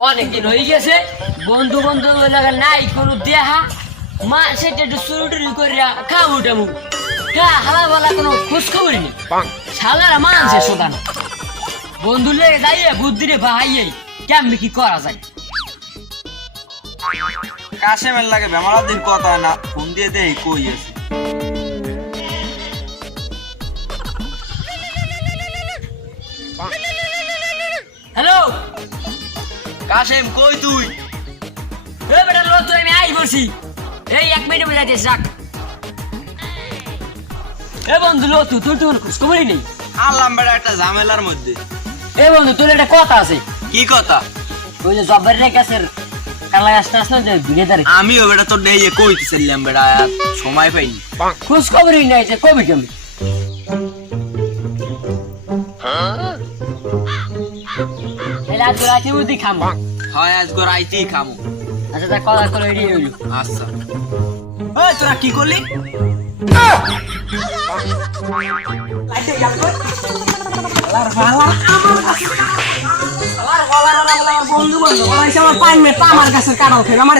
অনেকদিন হয়ে গেছে বন্ধু বন্ধু লাগা নাই কোনো দেহা মা সেটা একটু চুরি করিয়া খাবো টামু হালা বলা কোনো খোঁজ খবর নেই শালারা মানছে সোদান বন্ধু লেগে দাঁড়িয়ে বুদ্ধি রে ভাইয়ে কেমনি কি করা যায় কাশেমের লাগে বেমার দিন কথা না ফোন দিয়ে দেই কই আছে হ্যালো কাশেম কই তুই এ বেটা লোক তো আমি আই বলছি এই 1 মিনিট মধ্যে যাচ্ছিস রাখ এ বন্ধু লো তুই তোর খোঁজ খবরই নেই আনলাম বেটা একটা ঝামেলার মধ্যে এ বন্ধু তোর একটা কথা আছে কি কথা ওই যে জব্বারের কাছে কালা গাছটা আসলো যে ভিড়ে আমিও বেটা তোর নেই কইতেছিলাম বেটা সময় পাইনি খোঁজ খবরই নাই যে কবি কেমনি আজ রাতে বুদ্ধি খামো হয় আজকে রাইতেই খামু আচ্ছা তা কথা করে রেডি হইল আচ্ছা ওই তোরা কি করলি বন্ধু বন্ধু আমার পাইন মে আমার কাছে কাটাও খেয়ে আমার